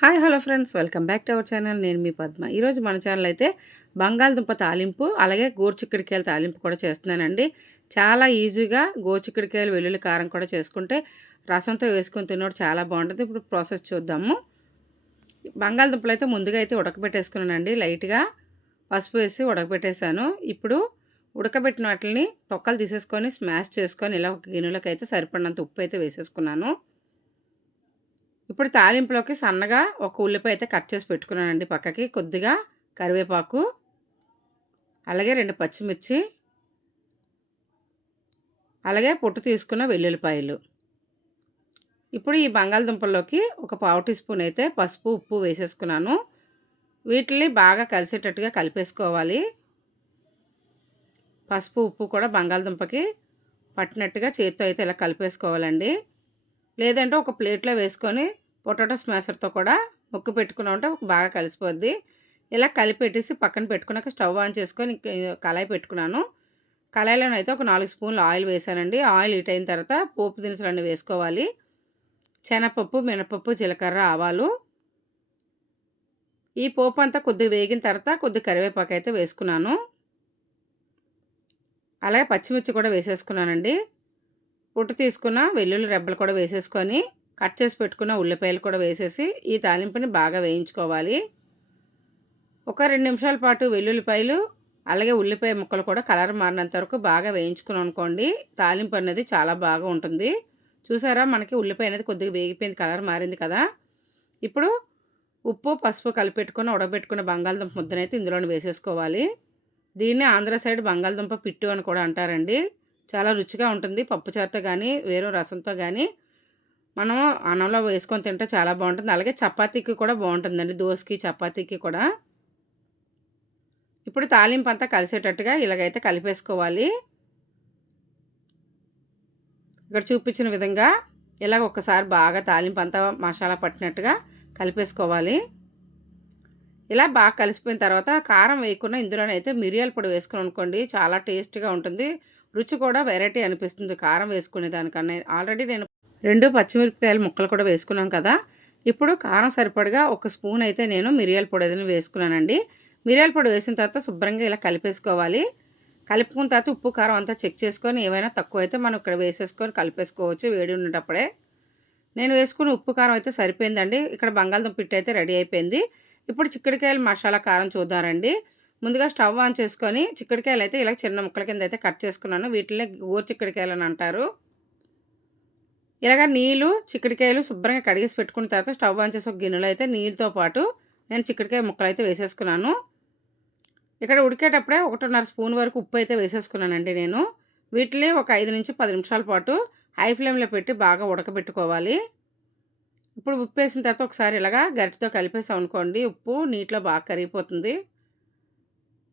Hi hello friends. Welcome back to our channel. నేను మీ పద్మ. ఈరోజు మన ఛానల్ అయితే బంగాళదుంప తాలింపు అలాగే గోరుచిక్కడికాయల తాలింపు కూడా చేస్తున్నానండి. చాలా ఈజీగా గోరుచిక్కడికాయలు వెల్లుల్లి కారం కూడా చేసుకుంటే రసంతో వేసుకొని తినడం చాలా బాగుంటుంది. ఇప్పుడు ప్రాసెస్ చూద్దాము. బంగాళదుంపలు అయితే ముందుగా అయితే ఉడకబెట్టేసుకున్నానండి. లైట్గా పసుపు వేసి ఉడకబెట్టేశాను. ఇప్పుడు ఉడకబెట్టిన వాటిని తొక్కలు తీసేసుకొని స్మాష్ చేసుకొని ఇలా ఒక గిన్నెలోకి అయితే సరిపడినంత ఉప్పు అయితే వేసేసుకున్నాను. ఇప్పుడు తాలింపులోకి సన్నగా ఒక ఉల్లిపాయ అయితే కట్ చేసి పెట్టుకున్నానండి పక్కకి. కొద్దిగా కరివేపాకు అలాగే రెండు పచ్చిమిర్చి అలాగే పొట్టు తీసుకున్న వెల్లుల్లిపాయలు. ఇప్పుడు ఈ బంగాళదుంపల్లోకి ఒక పావు టీ స్పూన్ అయితే పసుపు ఉప్పు వేసేసుకున్నాను. వీటిని బాగా కలిసేటట్టుగా కలిపేసుకోవాలి. పసుపు ఉప్పు కూడా బంగాళదుంపకి పట్టినట్టుగా చేతితో అయితే ఇలా కలిపేసుకోవాలండి. లేదంటే ఒక ప్లేట్లో వేసుకొని పొటాటో స్మాషర్తో కూడా ముక్కు పెట్టుకున్నామంటే బాగా కలిసిపోద్ది. ఇలా కలిపెట్టేసి పక్కన పెట్టుకున్నాక స్టవ్ ఆన్ చేసుకొని కళాయి పెట్టుకున్నాను. కళాయిలోనైతే ఒక నాలుగు స్పూన్లు ఆయిల్ వేసానండి. ఆయిల్ హీట్ అయిన తర్వాత పోపు దినుసులు అన్నీ వేసుకోవాలి. శనగపప్పు మినపప్పు జీలకర్ర ఆవాలు. ఈ పోపు అంతా కొద్దిగా వేగిన తర్వాత కొద్ది కరివేపాకు అయితే వేసుకున్నాను. అలాగే పచ్చిమిర్చి కూడా వేసేసుకున్నానండి. పుట్టు తీసుకున్న వెల్లుల్లి రెబ్బలు కూడా వేసేసుకొని కట్ చేసి పెట్టుకున్న ఉల్లిపాయలు కూడా వేసేసి ఈ తాలింపుని బాగా వేయించుకోవాలి. ఒక రెండు నిమిషాల పాటు వెల్లుల్లిపాయలు అలాగే ఉల్లిపాయ ముక్కలు కూడా కలర్ మారినంత వరకు బాగా వేయించుకుని అనుకోండి తాలింపు అనేది చాలా బాగా ఉంటుంది. చూసారా మనకి ఉల్లిపాయ అనేది కొద్దిగా వేగిపోయింది కలర్ మారింది కదా? ఇప్పుడు ఉప్పు పసుపు కలిపెట్టుకుని ఉడబెట్టుకున్న బంగాళదుంప ముద్దనైతే ఇందులోనే వేసేసుకోవాలి. దీన్ని ఆంధ్ర సైడ్ బంగాళదుంప పిట్టు అని కూడా అంటారండి. చాలా రుచిగా ఉంటుంది. పప్పుచారుతో కానీ వేరే రసంతో కానీ మనం అన్నంలో వేసుకొని తింటే చాలా బాగుంటుంది. అలాగే చపాతీకి కూడా బాగుంటుందండి. దోశకి చపాతీకి కూడా. ఇప్పుడు తాలింపు అంతా కలిసేటట్టుగా ఇలాగైతే కలిపేసుకోవాలి. ఇక్కడ చూపించిన విధంగా ఇలాగ ఒకసారి బాగా తాలింపు అంతా మసాలా పట్టినట్టుగా కలిపేసుకోవాలి. ఇలా బాగా కలిసిపోయిన తర్వాత కారం వేయకుండా ఇందులోనైతే మిరియాల పొడి వేసుకుని అనుకోండి చాలా టేస్ట్గా ఉంటుంది. రుచి కూడా వెరైటీ అనిపిస్తుంది. కారం వేసుకునే దానికన్నా. ఆల్రెడీ నేను రెండు పచ్చిమిరపకాయల ముక్కలు కూడా వేసుకున్నాం కదా. ఇప్పుడు కారం సరిపడగా ఒక స్పూన్ అయితే నేను మిరియాల పొడి ఏదైనా వేసుకున్నానండి. మిరియాల పొడి వేసిన తర్వాత శుభ్రంగా ఇలా కలిపేసుకోవాలి. కలుపుకున్న తర్వాత ఉప్పు కారం అంతా చెక్ చేసుకొని ఏమైనా తక్కువ అయితే మనం ఇక్కడ వేసేసుకొని కలిపేసుకోవచ్చు వేడి ఉండేటప్పుడే నేను వేసుకున్న ఉప్పు కారం అయితే సరిపోయిందండి. ఇక్కడ బంగాళదుంప పిట్టు అయితే రెడీ అయిపోయింది. ఇప్పుడు చిక్కడికాయల మసాలా కారం చూద్దామండి. ముందుగా స్టవ్ ఆన్ చేసుకొని చిక్కడికాయలు అయితే ఇలా చిన్న ముక్కల కింద అయితే కట్ చేసుకున్నాను. వీటిలో గోరు చిక్కడికాయలు అని అంటారు. ఇలాగ నీళ్ళు చిక్కడికాయలు శుభ్రంగా కడిగేసి పెట్టుకున్న తర్వాత స్టవ్ ఆన్ చేసి ఒక గిన్నెలో అయితే నీళ్ళతో పాటు నేను చిక్కడికాయ ముక్కలు అయితే వేసేసుకున్నాను. ఇక్కడ ఉడికేటప్పుడే ఒకటిన్నర స్పూన్ వరకు ఉప్పు అయితే వేసేసుకున్నానండి నేను. వీటిని ఒక ఐదు నుంచి పది నిమిషాల పాటు హై ఫ్లేమ్లో పెట్టి బాగా ఉడకబెట్టుకోవాలి. ఇప్పుడు ఉప్పు వేసిన తర్వాత ఒకసారి ఇలాగా గరిటితో కలిపేసాం అనుకోండి ఉప్పు నీటిలో బాగా కరిగిపోతుంది.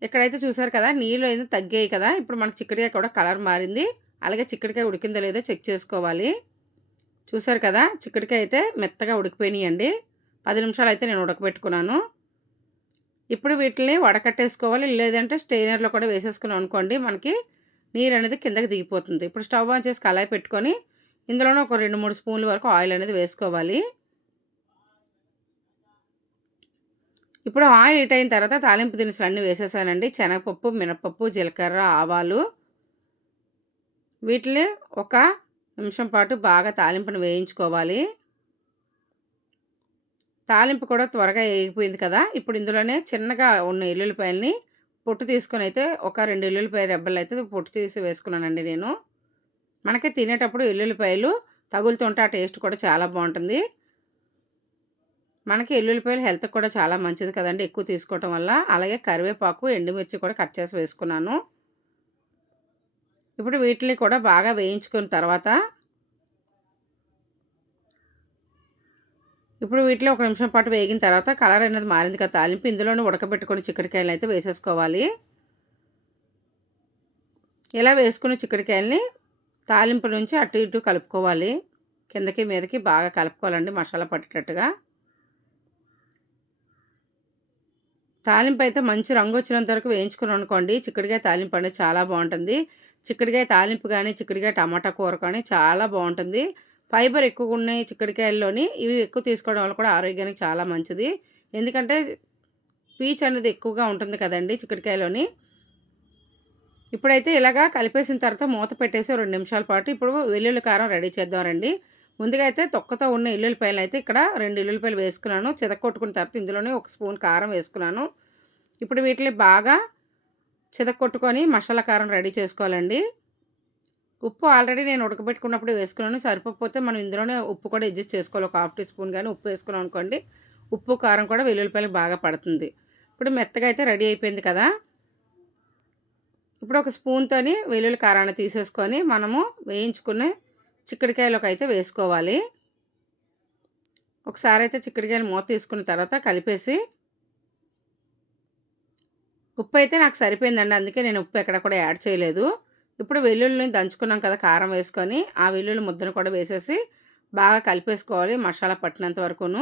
ఇక్కడైతే చూసారు కదా నీళ్ళు అయితే తగ్గాయి కదా ఇప్పుడు మనకు చిక్కడికాయ కూడా కలర్ మారింది. అలాగే చిక్కడికాయ ఉడికిందో లేదో చెక్ చేసుకోవాలి. చూసారు కదా చిక్కడికాయ అయితే మెత్తగా ఉడికిపోయినాయండి. పది నిమిషాలు అయితే నేను ఉడకబెట్టుకున్నాను. ఇప్పుడు వీటిని వడకట్టేసుకోవాలి లేదంటే స్టెయినర్లో కూడా వేసేసుకున్నాం అనుకోండి మనకి నీరు అనేది కిందకి దిగిపోతుంది. ఇప్పుడు స్టవ్ ఆన్ చేసి కళాయి పెట్టుకొని ఇందులోనే ఒక రెండు మూడు స్పూన్ల వరకు ఆయిల్ అనేది వేసుకోవాలి. ఇప్పుడు ఆయిల్ హీట్ అయిన తర్వాత తాలింపు దినుసులు అన్నీ వేసేసానండి. శనగపప్పు మినపప్పు జీలకర్ర ఆవాలు. వీటిని ఒక నిమిషం పాటు బాగా తాలింపును వేయించుకోవాలి. తాలింపు కూడా త్వరగా వేగిపోయింది కదా. ఇప్పుడు ఇందులోనే చిన్నగా ఉన్న ఎల్లుల్లిపాయలని పొట్టు తీసుకొని అయితే ఒక రెండు ఎల్లుల్లిపాయ రెబ్బలు అయితే పొట్టు తీసి వేసుకున్నానండి నేను. మనకి తినేటప్పుడు ఎల్లుల్లిపాయలు తగులుతుంటే ఆ టేస్ట్ కూడా చాలా బాగుంటుంది. మనకి ఎల్లుల్లిపాయలు హెల్త్ కూడా చాలా మంచిది కదండి. ఎక్కువ తీసుకోవటం వల్ల. అలాగే కరివేపాకు ఎండుమిర్చి కూడా కట్ చేసి వేసుకున్నాను. ఇప్పుడు వీటిని కూడా బాగా వేయించుకున్న తర్వాత ఇప్పుడు వీటిలో ఒక నిమిషం పాటు వేగిన తర్వాత కలర్ అనేది మారింది కదా. తాలింపు ఇందులోనే ఉడకబెట్టుకుని చిక్కడికాయలు అయితే వేసేసుకోవాలి. ఇలా వేసుకున్న చిక్కడికాయలని తాలింపు నుంచి అటు ఇటు కలుపుకోవాలి. కిందకి మీదకి బాగా కలుపుకోవాలండి. మసాలా పట్టేటట్టుగా. తాలింపు అయితే మంచి రంగు వచ్చినంత వరకు వేయించుకుని అనుకోండి చిక్కుడుకాయ తాలింపు అనేది చాలా బాగుంటుంది. చిక్కుడుకాయ తాలింపు కానీ చిక్కుడుకాయ టమాటా కూర కానీ చాలా బాగుంటుంది. ఫైబర్ ఎక్కువగా ఉన్నాయి చిక్కుడుకాయల్లోని ఇవి ఎక్కువ తీసుకోవడం వల్ల కూడా ఆరోగ్యానికి చాలా మంచిది. ఎందుకంటే పీచ్ అనేది ఎక్కువగా ఉంటుంది కదండి చిక్కుడుకాయలోని. ఇప్పుడైతే ఇలాగా కలిపేసిన తర్వాత మూత పెట్టేసి రెండు నిమిషాల పాటు ఇప్పుడు వెల్లుల్లి కారం రెడీ చేద్దామండి ముందుగా అయితే తొక్కతో ఉన్న ఎల్లుల్లిపాయలు అయితే ఇక్కడ రెండు ఎల్లుల్లిపాయలు వేసుకున్నాను. చితక్కొట్టుకున్న తర్వాత ఇందులోనే ఒక స్పూన్ కారం వేసుకున్నాను. ఇప్పుడు వీటిని బాగా చితక్కొట్టుకొని మసాలా కారం రెడీ చేసుకోవాలండి. ఉప్పు ఆల్రెడీ నేను ఉడకబెట్టుకున్నప్పుడు వేసుకున్నాను. సరిపోతే మనం ఇందులోనే ఉప్పు కూడా అడ్జస్ట్ చేసుకోవాలి. ఒక హాఫ్ టీ స్పూన్ కానీ ఉప్పు వేసుకున్నాం అనుకోండి ఉప్పు కారం కూడా వెల్లుల్లిపాయలు బాగా పడుతుంది. ఇప్పుడు మెత్తగా అయితే రెడీ అయిపోయింది కదా. ఇప్పుడు ఒక స్పూన్తోని వెల్లుల్లి కారాన్ని తీసేసుకొని మనము వేయించుకునే చిక్కడికాయలోకి అయితే వేసుకోవాలి. ఒకసారి అయితే చిక్కడికాయలు మూత తీసుకున్న తర్వాత కలిపేసి ఉప్పు అయితే నాకు సరిపోయిందండి. అందుకే నేను ఉప్పు ఎక్కడ కూడా యాడ్ చేయలేదు. ఇప్పుడు వెల్లుల్లిని దంచుకున్నాం కదా కారం వేసుకొని ఆ వెల్లుల్లి ముద్దను కూడా వేసేసి బాగా కలిపేసుకోవాలి మసాలా పట్టినంత వరకును.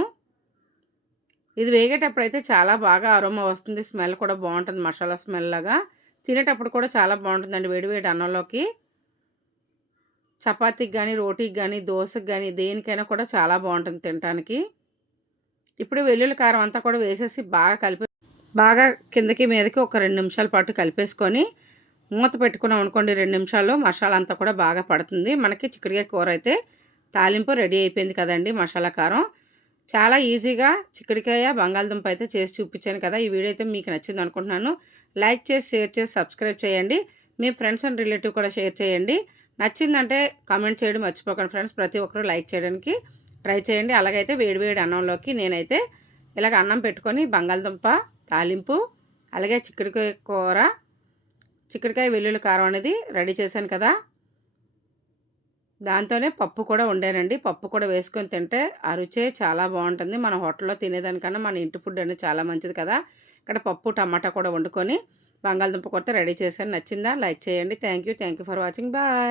ఇది వేగేటప్పుడైతే చాలా బాగా అరోమా వస్తుంది. స్మెల్ కూడా బాగుంటుంది మసాలా స్మెల్ లాగా. తినేటప్పుడు కూడా చాలా బాగుంటుందండి వేడివేడి అన్నంలోకి. చపాతీకి కానీ రోటీకి కానీ దోశకి కానీ దేనికైనా కూడా చాలా బాగుంటుంది తినడానికి ఇప్పుడు వెల్లుల్లి కారం అంతా కూడా వేసేసి బాగా కలిపి బాగా కిందకి మీదకి ఒక రెండు నిమిషాల పాటు కలిపేసుకొని మూత పెట్టుకున్నాం అనుకోండి రెండు నిమిషాల్లో మసాలా అంతా కూడా బాగా పడుతుంది. మనకి చిక్కుడుకాయ కూర అయితే తాలింపు రెడీ అయిపోయింది కదండి మసాలా కారం. చాలా ఈజీగా చిక్కుడుకాయ బంగాళదుంప అయితే చేసి చూపించాను కదా ఈ వీడియో అయితే మీకు నచ్చింది అనుకుంటున్నాను. లైక్ చేసి షేర్ చేసి సబ్స్క్రైబ్ చేయండి. మీ ఫ్రెండ్స్ అండ్ రిలేటివ్ కూడా షేర్ చేయండి. నచ్చిందంటే కామెంట్ చేయడం మర్చిపోకండి ఫ్రెండ్స్ ప్రతి ఒక్కరూ లైక్ చేయడానికి ట్రై చేయండి. అలాగైతే వేడివేడి అన్నంలోకి నేనైతే ఇలాగ అన్నం పెట్టుకొని బంగాళదుంప తాలింపు అలాగే చిక్కుడుకాయ కూర చిక్కుడుకాయ వెల్లుల్లి కారం అనేది రెడీ చేశాను కదా. దాంతోనే పప్పు కూడా వండానండి. పప్పు కూడా వేసుకొని తింటే ఆ రుచే చాలా బాగుంటుంది. మన హోటల్లో తినేదానికన్నా మన ఇంటి ఫుడ్ అనేది చాలా మంచిది కదా. ఇక్కడ పప్పు టమాటా కూడా వండుకొని బంగాళదుంప కొత్త రెడీ చేశాను. నచ్చిందా? లైక్ చేయండి. Thank you thank you for watching bye